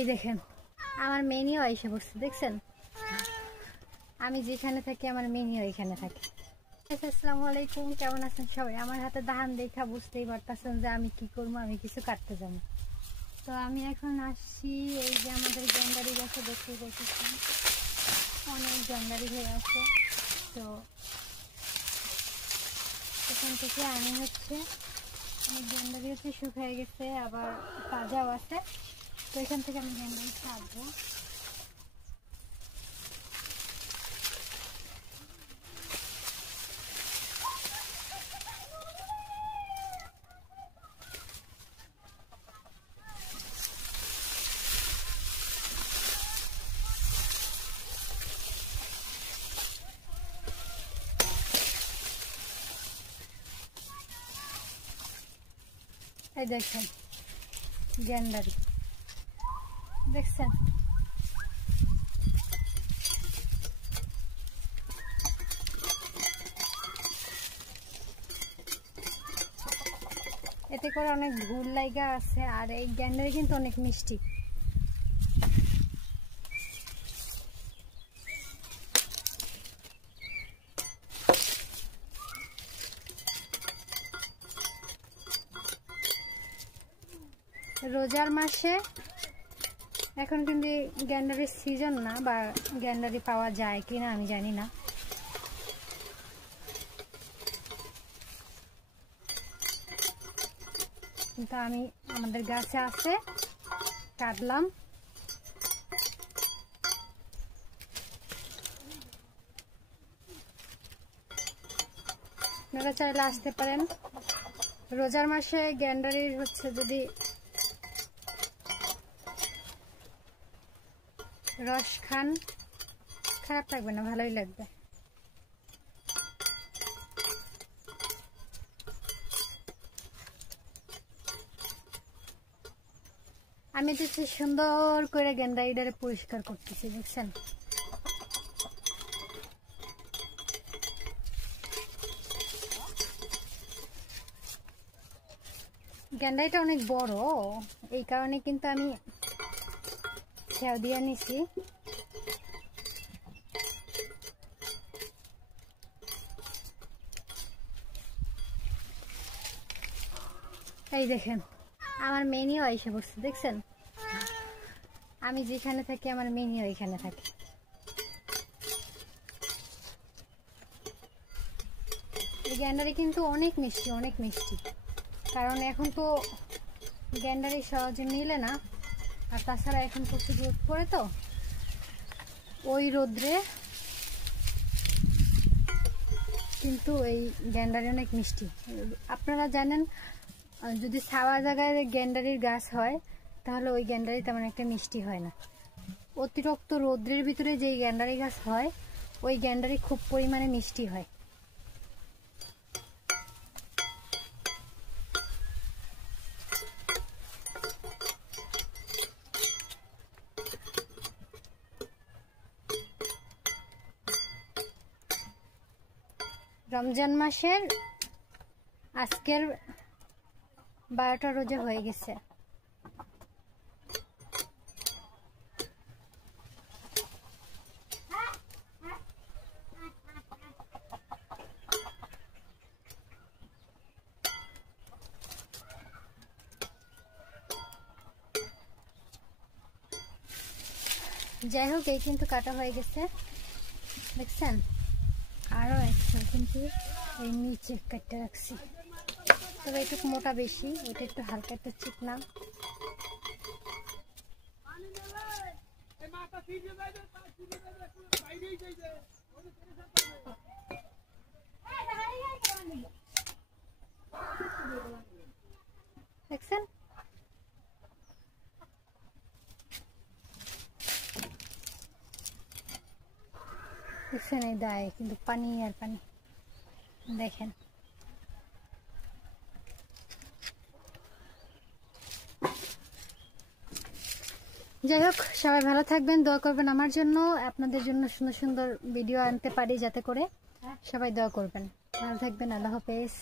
এই দেখেন আমার মেনিও এসে বসছে, দেখছেন? আমি যেখানে থাকি আমার মেনিও এখানে থাকে। আসসালামু আলাইকুম, কেমন আছেন সবাই? আমার হাতে ধান দেখা বুঝতেই পারতেছেন যে আমি কি করবো, আমি কিছু কাটতে যাবো। তো আমি এখন আসছি এই যে আমাদের গেন্ডারি গাছে, দেখতে দেখেছেন অনেক গেন্ডারি হয়ে আছে। তো এখান থেকে আমি অনেক গেন্ডারি শুকিয়ে গেছে, আবার তাজাও আছে। তো এখান থেকে আমি গেন্ডারি ছাড়বো। এই দেখেন গেন্ডারি, দেখছেন? এতে করে অনেক ধুল লাগা আছে, আর এই গেন্ডারি কিন্তু অনেক মিষ্টি। রোজার মাসে এখন কিন্তু গেন্ডারির সিজন না, বা গেন্ডারি পাওয়া যায় কিনা আমি জানি না। কিন্তু আমি আমাদের গাছে আছে, কাটলাম। আপনারা চাইলে আসতে পারেন। রোজার মাসে গেন্ডারির যদি রস খান, খারাপ লাগবে না, ভালোই লাগবে। আমি তো সুন্দর করে গেন্ডারিটারে পরিষ্কার করতেছি, দেখছেন? গেন্ডারিটা অনেক বড়, এই কারণে কিন্তু আমি ছেও দিয়ে নিছি। এই দেখেন আমার মেনিও এসে বসছে, দেখছেন? আমি যেখানে থাকি আমার মেনিও এখানে থাকে। এই গেন্ডারি কিন্তু অনেক মিষ্টি, অনেক মিষ্টি। কারণ এখন তো গেন্ডারি সহজে নিলে না, আর তাছাড়া এখন প্রচুর রোদ পড়ে, তো ওই রোদ্রে কিন্তু এই গেন্ডারি অনেক মিষ্টি। আপনারা জানেন, যদি ছাওয়া জায়গায় গেন্ডারির গাছ হয় তাহলে ওই গেন্ডারি তেমন একটা মিষ্টি হয় না। অতিরিক্ত রোদ্রের ভিতরে যেই গেন্ডারি গাছ হয় ওই গেন্ডারি খুব পরিমাণে মিষ্টি হয়। রমজান মাসের আজকের 12টা রোজা হয়ে গেছে। যাই হোক, এই কিন্তু কাটা হয়ে গেছে, দেখছেন? আরো একটা কিন্তু এই নিচে কাটতে রাখছি, তবে একটু মোটা বেশি, এটা একটু হালকা একটু চিকনা। দেখছেন? দেখছেন এই দায় কিন্তু পানি আর পানি, দেখেন। যাই হোক, সবাই ভালো থাকবেন, দোয়া করবেন আমার জন্য, আপনাদের জন্য সুন্দর সুন্দর ভিডিও আনতে পারি, যাতে করে সবাই দোয়া করবেন। ভালো থাকবেন, আল্লাহ হাফেজ।